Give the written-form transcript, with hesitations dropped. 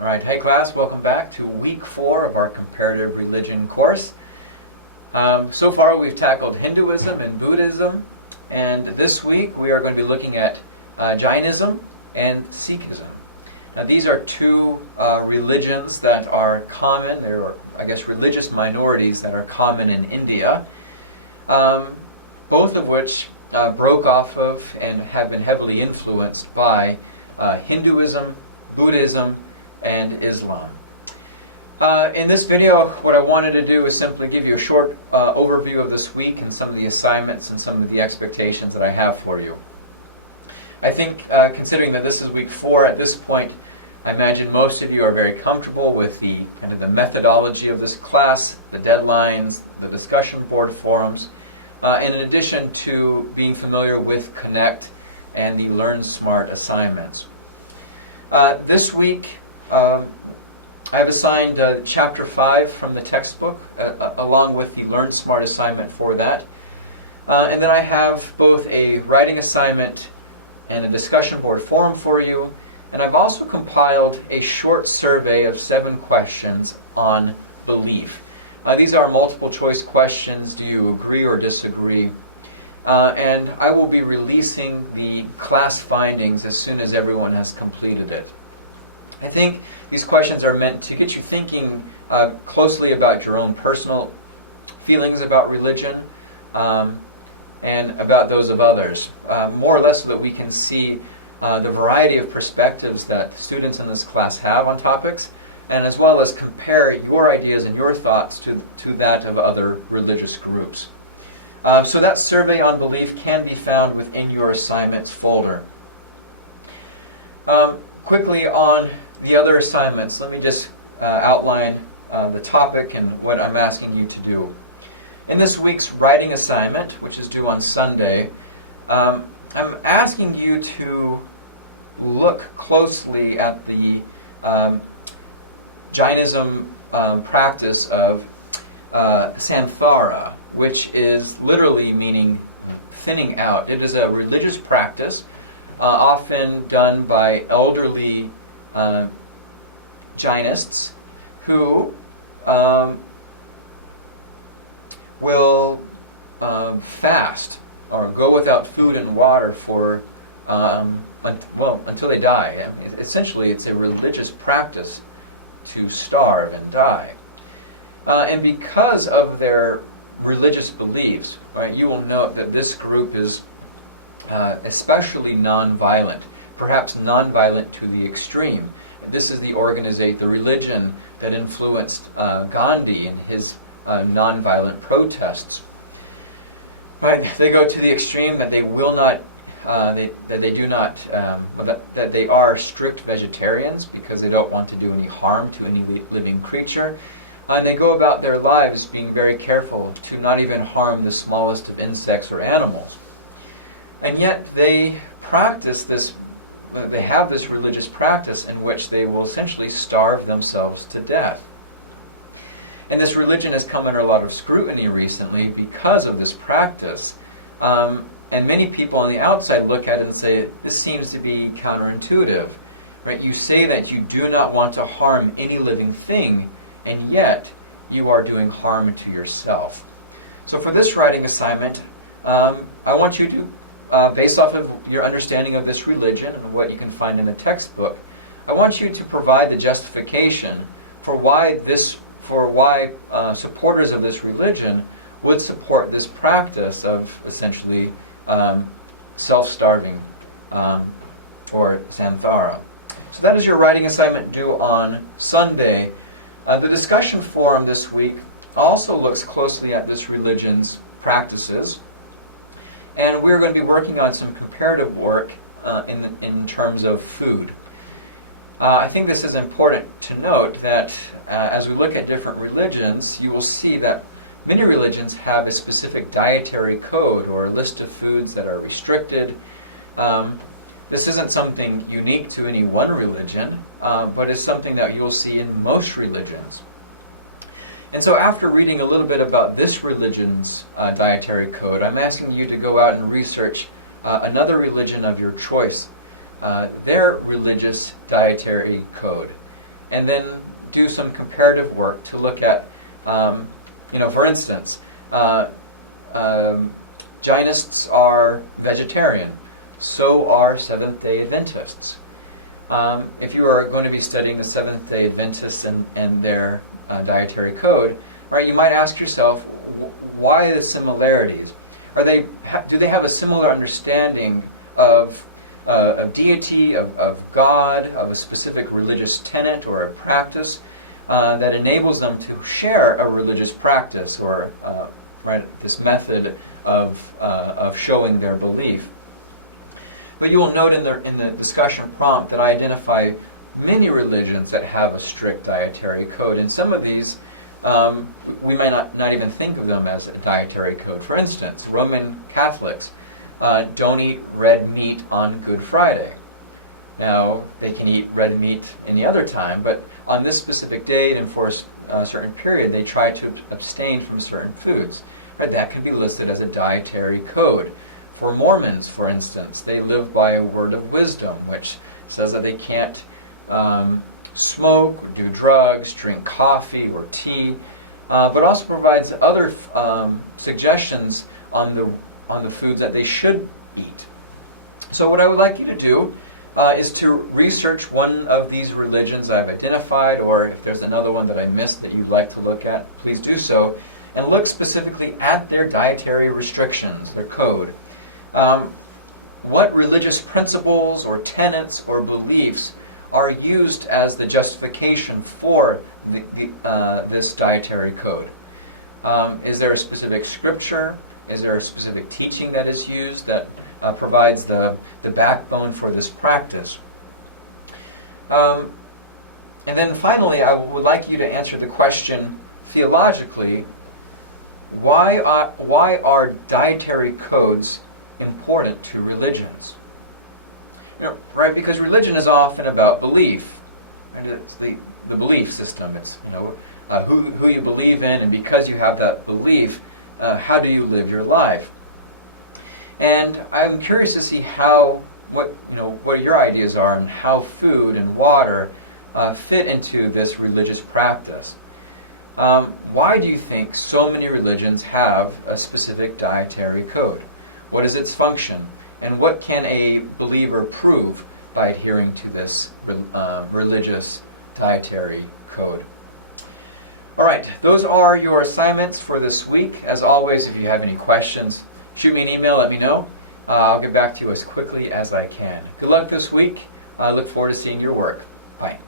All right, hey class, welcome back to week 4 of our comparative religion course. So far we've tackled Hinduism and Buddhism, and this week we are going to be looking at Jainism and Sikhism. Now these are two religions that are common, they're religious minorities that are common in India, both of which broke off of and have been heavily influenced by Hinduism, Buddhism, and Islam. In this video, what I wanted to do is simply give you a short overview of this week and some of the assignments and some of the expectations that I have for you. I think, considering that this is week 4 at this point, I imagine most of you are very comfortable with the kind of the methodology of this class, the deadlines, the discussion board forums, and in addition to being familiar with Connect and the Learn Smart assignments. This week, I have assigned Chapter 5 from the textbook, along with the Learn Smart assignment for that. And then I have both a writing assignment and a discussion board forum for you. And I've also compiled a short survey of 7 questions on belief. These are multiple choice questions. Do you agree or disagree? And I will be releasing the class findings as soon as everyone has completed it. I think these questions are meant to get you thinking closely about your own personal feelings about religion and about those of others, more or less so that we can see the variety of perspectives that students in this class have on topics, and as well as compare your ideas and your thoughts to that of other religious groups. So that survey on belief can be found within your assignments folder. Quickly on the other assignments, let me just outline the topic and what I'm asking you to do. In this week's writing assignment, which is due on Sunday, I'm asking you to look closely at the Jainism practice of Samsara, which is literally meaning thinning out. It is a religious practice often done by elderly Jainists who will fast or go without food and water for until they die. I mean, essentially, it's a religious practice to starve and die. And because of their religious beliefs, right, you will note that this group is especially nonviolent, perhaps nonviolent to the extreme. And this is the religion that influenced Gandhi in his nonviolent protests. Right, they go to the extreme that they will not, that they are strict vegetarians because they don't want to do any harm to any living creature. And they go about their lives being very careful to not even harm the smallest of insects or animals. And yet they practice this, they have this religious practice in which they will essentially starve themselves to death. And this religion has come under a lot of scrutiny recently because of this practice. And many people on the outside look at it and say, this seems to be counterintuitive. Right? You say that you do not want to harm any living thing, and yet you are doing harm to yourself. So for this writing assignment, I want you to, based off of your understanding of this religion and what you can find in the textbook, I want you to provide the justification for why supporters of this religion would support this practice of essentially self-starving or samsara. So that is your writing assignment due on Sunday. The discussion forum this week also looks closely at this religion's practices, and we're going to be working on some comparative work in terms of food. I think this is important to note that as we look at different religions, you will see that many religions have a specific dietary code or a list of foods that are restricted. This isn't something unique to any one religion, but it's something that you'll see in most religions. And so after reading a little bit about this religion's dietary code, I'm asking you to go out and research another religion of your choice, their religious dietary code. and then do some comparative work to look at, for instance, Jainists are vegetarian, so are Seventh-day Adventists. If you are going to be studying the Seventh-day Adventists and their dietary code, right, you might ask yourself, why the similarities? Do they have a similar understanding of deity, of God, of a specific religious tenet or a practice that enables them to share a religious practice or this method of showing their belief? But you will note in the discussion prompt that I identify many religions that have a strict dietary code, and some of these we may not even think of them as a dietary code. For instance, Roman Catholics don't eat red meat on Good Friday. Now, they can eat red meat any other time, but on this specific date and for a certain period, they try to abstain from certain foods. Right? That could be listed as a dietary code. For Mormons, for instance, they live by a word of wisdom, which says that they can't smoke, or do drugs, drink coffee or tea, but also provides other suggestions on the foods that they should eat. So what I would like you to do is to research one of these religions I've identified, or if there's another one that I missed that you'd like to look at, please do so, and look specifically at their dietary restrictions, their code. What religious principles or tenets or beliefs are used as the justification for this dietary code? Is there a specific scripture? Is there a specific teaching that is used that provides the backbone for this practice? And then finally, I would like you to answer the question theologically, why are dietary codes important to religions? Right? Because religion is often about belief. And it's the belief system. It's who you believe in, and because you have that belief, how do you live your life? And I'm curious to see what your ideas are on how food and water fit into this religious practice. Why do you think so many religions have a specific dietary code? What is its function? And what can a believer prove by adhering to this religious dietary code? All right, those are your assignments for this week. As always, if you have any questions, shoot me an email, let me know. I'll get back to you as quickly as I can. Good luck this week. I look forward to seeing your work. Bye.